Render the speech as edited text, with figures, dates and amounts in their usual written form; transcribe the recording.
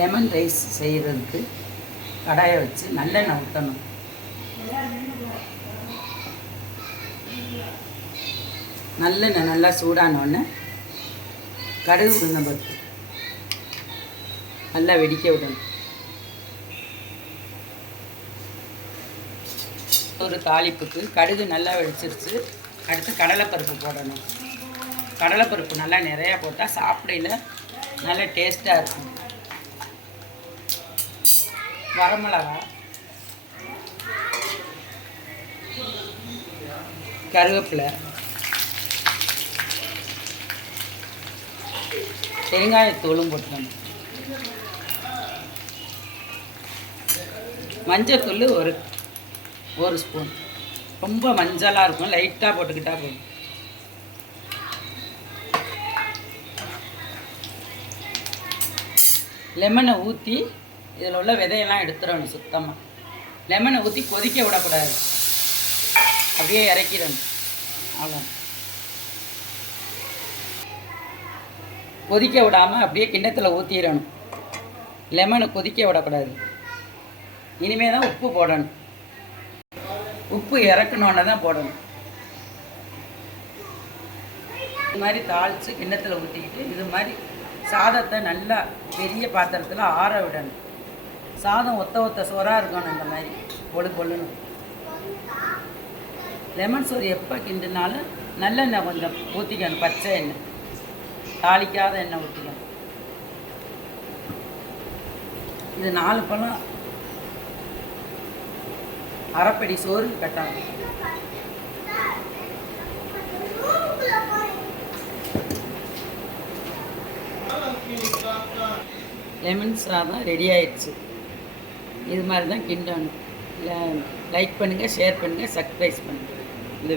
Lemon rice செய்கிறதுக்கு கடாயை வச்சு நல்லெண்ணெய் ஊற்றணும். நல்லெண்ணெய் நல்லா சூடானோடனே கடுகு உளுந்தம்பருப்பு நல்லா வெடிக்க விடணும். ஒரு தாளிப்புக்கு கடுகு நல்லா வெடிச்சிருச்சு. அடுத்து கடலைப்பருப்பு போடணும். கடலைப்பருப்பு நல்லா நிறையா போட்டால் சாப்பிடையில் நல்லா டேஸ்ட்டாக இருக்கும். வரமிளகா, கருவேப்பிலை, பெருங்காயத்தூளும் போட்டுக்கணும். மஞ்சத்தூள் ஒரு ஸ்பூன். ரொம்ப மஞ்சளாக இருக்கும், லைட்டாக போட்டுக்கிட்டா போதும். லெமனை ஊற்றி இதில் உள்ள விதையெல்லாம் எடுத்துடணும் சுத்தமாக. லெமனை ஊற்றி கொதிக்க விடக்கூடாது, அப்படியே இறக்கிடணும். அவ்வளோ கொதிக்க விடாமல் அப்படியே கிண்ணத்தில் ஊற்றிடணும். லெமனை கொதிக்க விடக்கூடாது. இனிமேல் தான் உப்பு போடணும். உப்பு இறக்கணுன்னு தான் போடணும். இது மாதிரி தாளித்து கிண்ணத்தில் ஊற்றிக்கிட்டு இது மாதிரி சாதத்தை நல்லா பெரிய பாத்திரத்தில் ஆற விடணும். சாதம் ஒத்த சோறாக இருக்கணும். இந்த மாதிரி பொழுன்னு லெமன் சோறு எப்போ கிண்டுனாலும் நல்லெண்ணெய் கொஞ்சம் ஊற்றிக்கணும். பச்சை எண்ணெய், தாளிக்காத எண்ணெய் ஊற்றிக்கணும். இது 4 பழம் அரைப்படி சோறு கட்டணும். லெமன் சாதம் ரெடி ஆயிடுச்சு. இது மாதிரி தான் கிண்டணும். லைக் பண்ணுங்கள், ஷேர் பண்ணுங்கள், சப்ஸ்கிரைப் பண்ணுங்கள். இந்த